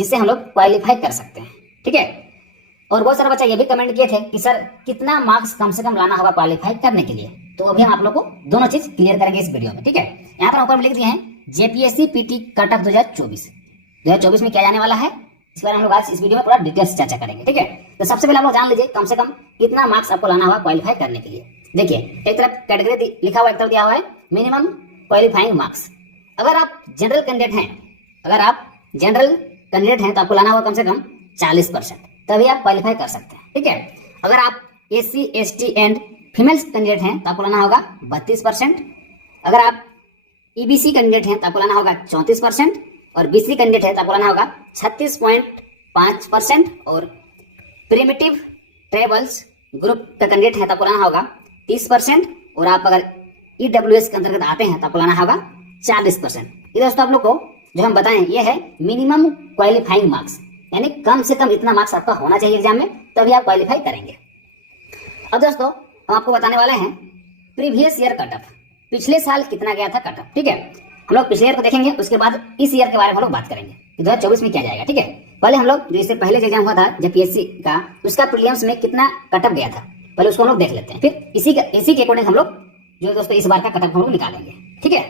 जिससे हम लोग क्वालिफाई कर सकते हैं। ठीक है, और बहुत सारा बच्चा ये भी कमेंट किए थे कि सर कितना मार्क्स कम से कम लाना होगा क्वालिफाई करने के लिए, तो अभी हम आप लोग को दोनों चीज क्लियर करेंगे इस वीडियो में। ठीक है, यहाँ पर ऊपर में लिख दिए हैं जेपीएससी पीटी कट ऑफ 2024 में क्या जाने वाला है, इस बारे में हम लोग आज इस वीडियो में पूरा डिटेल्स चर्चा करेंगे। ठीक है, तो सबसे पहले आप लोग जान लीजिए कम से कम कितना मार्क्स आपको लाना होगा क्वालिफाई करने के लिए। देखिए, एक तरफ कैटेगरी लिखा हुआ, एक तरफ दिया हुआ है मिनिमम क्वालिफाइंग मार्क्स। अगर आप जनरल कैंडिडेट हैं तो आपको लाना होगा कम से कम 40%, तभी आप क्वालिफाई कर सकते हैं। ठीक है, अगर आप SC ST and females candidate हैं तो आपको लाना होगा 32%। अगर आप ईबीसी कैंडिडेट हैं तो आपको लाना होगा 34%, और बीसी कैंडिडेट है तो आपको लाना होगा 36.5%, और प्रिमिटिव ट्रेवल्स ग्रुप का कैंडिडेट है तो आपको लाना होगा 30%, और आप अगर ईडब्ल्यूएस के अंतर्गत आते हैं तो आपको लाना होगा 40%। ये दोस्तों आप लोग को जो हम बताएं ये है मिनिमम क्वालिफाइंग मार्क्स, यानी कम से कम इतना मार्क्स आपका होना चाहिए एग्जाम में, तभी आप क्वालिफाई करेंगे। अब दोस्तों हम आपको बताने वाले हैं प्रीवियस ईयर कट ऑफ, पिछले साल कितना गया था कट ऑफ। ठीक है, हम लोग पिछले ईयर को देखेंगे, उसके बाद इस ईयर के बारे में हम लोग बात करेंगे कि 2024 में क्या जाएगा। ठीक है, पहले हम लोग जो इससे पहले जो एग्जाम हुआ था जब पीएससी का, उसका प्रीलिम्स में कितना कट ऑफ गया था पहले उसको हम लोग देख लेते हैं, फिर इसी के अकॉर्डिंग हम लोग जो दोस्तों इस बार का कट ऑफ हम लोग निकालेंगे। ठीक है,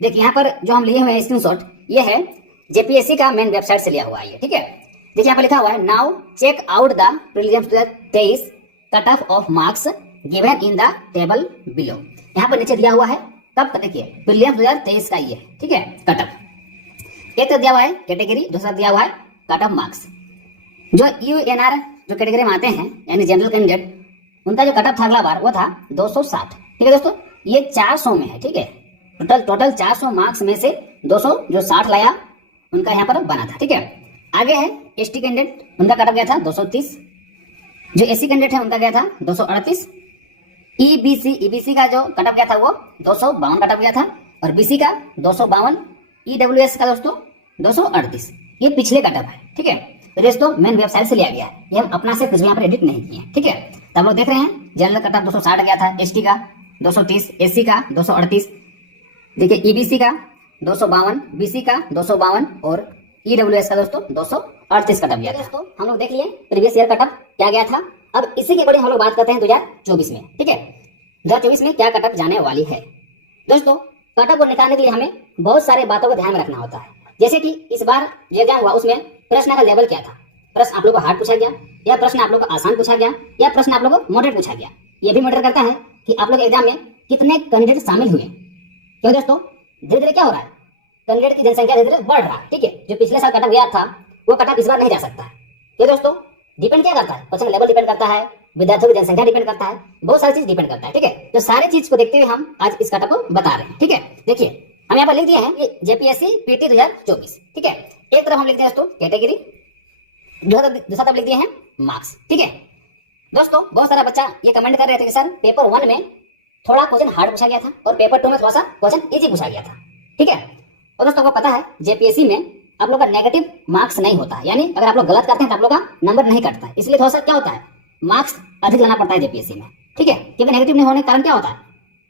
देखिए यहाँ पर जो हम लिए हुए हैं स्क्रीनशॉट, ये है जेपीएससी का मेन वेबसाइट से लिया हुआ है ये। ठीक है, देखिए यहाँ पर लिखा हुआ है now check out the prelims 2023 cut off of marks given in the table below. यहाँ पर नीचे दिया हुआ है तब देखिए प्रीलिम्स 2023 का ये। ठीक है, कट ऑफ एक तो दिया हुआ है कैटेगरी, दूसरा दिया हुआ है कट ऑफ मार्क्स। जो यूएनआर जो कैटेगरी में आते हैं यानी जनरल कैंडिडेट, उनका जो कट ऑफ था अगला बार वो था 260। ठीक है दोस्तों, ये 400 में है। ठीक है, टोटल 400 मार्क्स में से 200 जो 60 लाया उनका यहाँ पर बना था। ठीक है, आगे है एसटी कैंडिडेट, उनका कट ऑफ गया था 230। जो एससी कैंडिडेट है उनका गया था 238। ईबीसी का जो कट ऑफ गया था वो 252 कट ऑफ गया था, और बीसी का 252, ईडब्ल्यूएस का दोस्तों 238। ये पिछले कट ऑफ है। ठीक है, तो दोस्तों मेन वेबसाइट से लिया गया है, ये हम अपना से कुछ भी यहाँ पर एडिट नहीं किए। ठीक है, तो हम लोग देख रहे हैं जनरल कट ऑफ 260 गया था, एसटी का 230, एससी का 238, देखिए ईबीसी का 252, बीसी का 252, और ईडब्ल्यूएस का दोस्तों 238 कट ऑफ गया था। दोस्तों हम लोग देख लिए प्रीवियस ईयर कट ऑफ क्या गया था। अब इसी के अकॉर्डिंग हम लोग बात करते हैं 2024 में। ठीक है, 2024 में क्या कट ऑफ जाने वाली है। दोस्तों कट ऑफ को निकालने के लिए हमें बहुत सारे बातों को ध्यान में रखना होता है, जैसे कि इस बार जो एग्जाम हुआ उसमें प्रश्न का लेवल क्या था, प्रश्न आप लोग को हार्ड पूछा गया, या प्रश्न आप लोग को आसान पूछा गया, या प्रश्न आप लोग को मॉडरेट पूछा गया। ये भी मैटर करता है कि आप लोग एग्जाम में कितने कैंडिडेट शामिल हुए। क्यों दोस्तों, धीरे धीरे क्या हो रहा है, कैंडिडेट की जनसंख्या धीरे धीरे बढ़ रहा है। ठीक है, जो पिछले साल कट ऑफ गया था वो कट ऑफ इस बार नहीं जा सकता है। ये दोस्तों डिपेंड क्या करता है, क्वेश्चन लेवल डिपेंड करता है, विद्यार्थियों की जनसंख्या डिपेंड करता है, बहुत सारी चीज डिपेंड करता है। ठीक है, तो सारी चीज को देखते हुए हम आज इस कट ऑफ को बता रहे हैं। ठीक है, देखिए हम यहाँ पर लिख दिए हैं ये जेपीएससी पीटी 2024। ठीक है, एक तरफ हम लिखते हैं दोस्तों कैटेगरी, दूसरा तरफ लिख दिए हैं मार्क्स। ठीक है दोस्तों, बहुत सारा बच्चा ये कमेंट कर रहे थे कि सर पेपर 1 में थोड़ा क्वेश्चन हार्ड पूछा गया था और पेपर 2 में थोड़ा सा क्वेश्चन इजी पूछा गया था। ठीक है, और दोस्तों आपको पता है जेपीएससी में आप लोग का नेगेटिव मार्क्स नहीं होता है, यानी अगर आप लोग गलत करते हैं तो आप लोग का नंबर नहीं कटता है, इसलिए थोड़ा सा क्या होता है मार्क्स अधिक लाना पड़ता है जेपीएससी में। ठीक है, क्योंकि नेगेटिव नहीं होने के कारण क्या होता है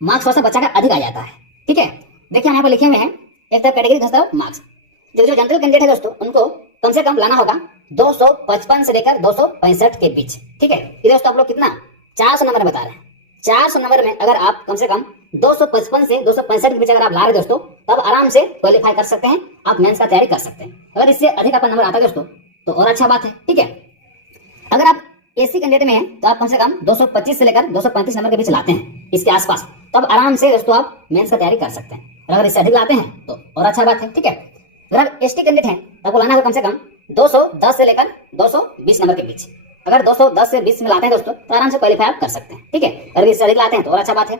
मार्क्स थोड़ा सा बच्चा का अधिक आ जाता है। ठीक है, देखिए यहाँ पर लिखे हुए हैं एक तरफ कैटेगरी दूसरी तरफ मार्क्स। जो जनरल कैंडिडेट है दोस्तों उनको कम से कम लाना होगा 255 से लेकर 265 के बीच। ठीक है, ये दोस्तों आप लोग कितना 400 नंबर बता रहे हैं, 400 नंबर में अगर आप कम से कम 255 से 265 के बीच अगर आप ला रहे दोस्तों, तब आराम से क्वालिफाई कर सकते हैं, आप मेंस का तैयारी कर सकते हैं। अगर इससे अधिक आपका नंबर आता है दोस्तों तो और अच्छा बात है। ठीक है, अगर आप एससी कैंडिडेट में हैं तो आप कम से कम 225 से लेकर 235 नंबर के बीच लाते हैं, इसके आसपास, तब आराम से दोस्तों आप मेंस का तैयारी कर सकते हैं। और अगर इससे अधिक लाते हैं तो और अच्छा बात है। ठीक है, अगर आप एसटी कैंडिडेट हैं तो आपको लाना होगा कम से कम 210 से लेकर 220 नंबर के बीच। अगर 210 से 20 में लाते हैं दोस्तों तो आराम से क्वालिफाई आप कर सकते हैं। ठीक है, अगर इससे अधिक लाते हैं तो और अच्छा बात है।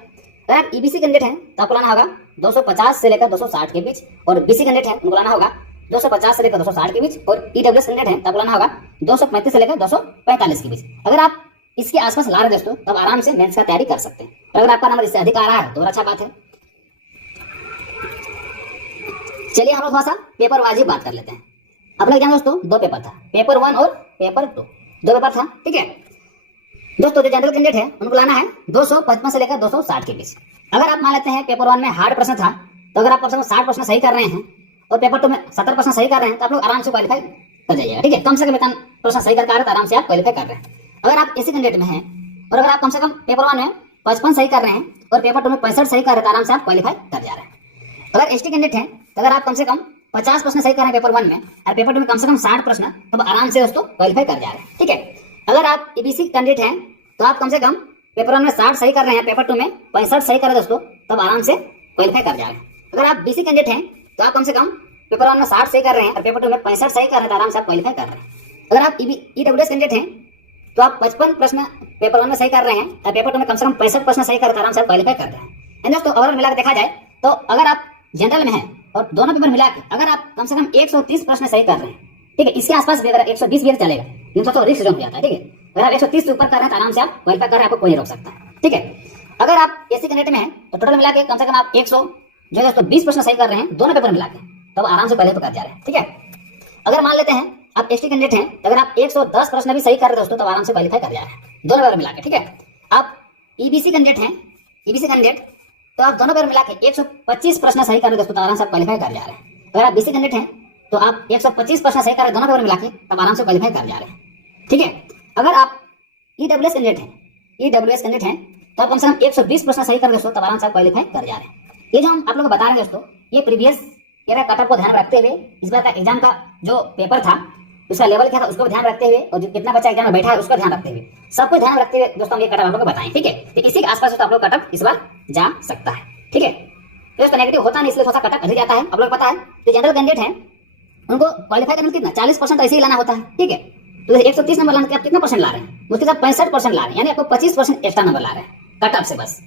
अगर आप ईबीसी कैंडिडेट हैं तो आपको लाना होगा 250 से लेकर 260 के बीच, और बीसी कैंडिडेट हैं उनको लाना होगा 250 से लेकर 260 के बीच, और ईडब्ल्यूएस कैंडिडेट हैं तो आपको लाना होगा 235 से लेकर 245 के बीच। अगर आप इसके आसपास ला रहे हैं दोस्तों तब आराम से मेंस का तैयारी कर सकते हैं। और अगर आपका नंबर इससे अधिक आ रहा है तो और अच्छा बात है। चलिए हम लोग थोड़ा सा पेपर वाइज ही बात कर लेते हैं। आप लोग जान दोस्तों 2 पेपर था, पेपर 1 और पेपर 2, 2 पेपर था। ठीक है दोस्तों, जो जनरल कैंडिडेट है उनको लाना है 255 से लेकर 260 के बीच। अगर आप मान लेते हैं पेपर 1 में हार्ड प्रश्न था, तो अगर आप कम से कम 60 प्रश्न सही कर रहे हैं और पेपर 2 में 70 प्रश्न सही कर रहे हैं तो आप लोग आराम से क्वालिफाई कर जाइएगा। ठीक है, कम से कम इतना प्रश्न सही करके आ रहे हैं तो आराम से आप क्वालिफाई कर रहे हैं। अगर आप एसी कैंडिडेट में हैं और अगर आप कम से कम पेपर 1 में 55 सही कर रहे हैं और पेपर 2 में 65 सही कर रहे हैं तो आराम से आप क्वालिफाई कर जा रहे हैं। अगर एसटी कैंडिडेट हैं तो अगर आप कम से कम 50 प्रश्न सही कर रहे हैं पेपर 1 में और पेपर 2 में कम से कम 60 प्रश्न, तो आराम से दोस्तों क्वालिफाई कर जा रहे हैं। ठीक है, अगर आप ईबीसी कैंडिडेट हैं तो आप कम से कम पेपर 1 में 60 सही कर रहे हैं, पेपर 2 में 65 सही कर रहे हैं दोस्तों, तब आराम से क्वालिफाई कर जा रहे हैं। अगर आप बीसी कैंडिडेट हैं तो आप कम से कम पेपर 1 में 60 सही कर रहे हैं और पेपर 2 में 65 सही कर रहे हैं तो आराम से आप क्वालिफाई कर रहे हैं। अगर आप ईडब्ल्यूएस कैंडिडेट हैं तो आप 55 प्रश्न पेपर 1 में सही कर रहे हैं और पेपर 2 में कम से कम 65 प्रश्न सही कर रहे हैं तो आराम से आप क्वालिफाई कर रहे हैं। एंड दोस्तों ओवरऑल मिलाकर देखा जाए तो अगर आप जनरल में हैं और दोनों पेपर मिला के अगर आप कम से कम 130 प्रश्न सही कर रहे हैं, ठीक है, इसके आसपास भी अगर 120 भी चलेगा, नहीं तो रिस्क जोन हो जाता है। ठीक है, अगर आप 130 से ऊपर कर रहे हैं तो आराम से आप क्वालिफाई कर रहे हैं, आपको कोई नहीं रोक सकता। ठीक है, अगर आप एसी कैंडिडेट में हैं तो टोटल मिला के कम से कम आप 120 प्रश्न सही कर रहे हैं दोनों पेपर मिला के, तब आराम से क्वालिफाई कर जा रहे हैं। ठीक है, अगर मान लेते हैं आप एसटी कैंडिडेट हैं तो अगर आप 110 प्रश्न भी सही कर रहे हैं दोस्तों, तब आराम से क्वालिफाई कर जा रहे हैं दोनों पेपर मिला के। ठीक है, आप ईबीसी कैंडिडेट हैं, ईबीसी कैंडिडेट तो आप दोनों पेपर मिला के 125 प्रश्न सही कर रहे हैं दोस्तों, तो आराम से क्वालिफाई कर जा रहे हैं। अगर आप बीसी कैंडिडेट हैं तो आप 125 प्रश्न सही कर रहे हैं दोनों पेपर मिला के, तब आराम से क्वालिफाई कर जा रहे हैं। ठीक है, अगर आप ईडब्ल्यूएस कैंडिडेट हैं, ईडब्ल्यूएस कैंडिडेट हैं तो आप कम से कम 120 प्रश्न सही कर रहे हैं दोस्तों, तब आराम से क्वालिफाई कर जा रहे हैं। ये जो हम आप लोग को बता रहे हैं दोस्तों, ये प्रीवियस ईयर का कटअप को ध्यान रखते हुए, इस बार का एग्जाम का जो पेपर था उसका लेवल क्या था उसको ध्यान रखते हुए, और जो कितना बच्चा एग्जाम में बैठा है उसका ध्यान रखते हुए, सबको ध्यान रखते हुए दोस्तों हम ये कटअप आप लोग को बताएं। ठीक है, तो इसी के आसपास आप लोग कटअप इस बार जा सकता है। ठीक है, दोस्तों नेगेटिव होता नहीं इसलिए थोड़ा सा कटअप अधिक जाता है। आप लोग पता है जो जनरल कैंडिडेट है उनको क्वालिफाई करने में कितना 40% ऐसे ही लाना होता है। ठीक है, तो 130 नंबर लाने के आप कितना परसेंट ला रहे हैं, मुझे 65% ला रहे हैं, यानी आपको 25% एक्स्ट्रा नंबर ला रहे हैं कटअप से बस,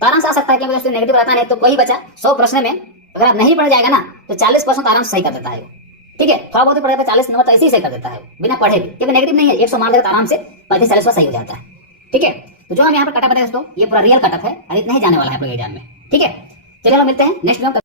तो आराम से आ सकता है। क्योंकि दोस्तों नेगेटिव रहता नहीं, तो कोई बच्चा 100 प्रश्न में अगर आप नहीं पढ़ जाएगा ना तो 40% आराम से सही कर देता है। ठीक है, थोड़ा बहुत पढ़ेगा 40 नंबर तो ऐसे ही सही कर देता है बिना पढ़े भी, क्योंकि नेगेटिव नहीं है, 100 मार देगा तो आराम से 35-40 सही हो जाता है। ठीक है, तो जो हम यहाँ पर कटअप बताए दोस्तों ये पूरा रियल कटअप है और इतना ही जाने वाला है आप लोग एग्जाम में। ठीक है, चलिए हम मिलते हैं नेक्स्ट वीडियो।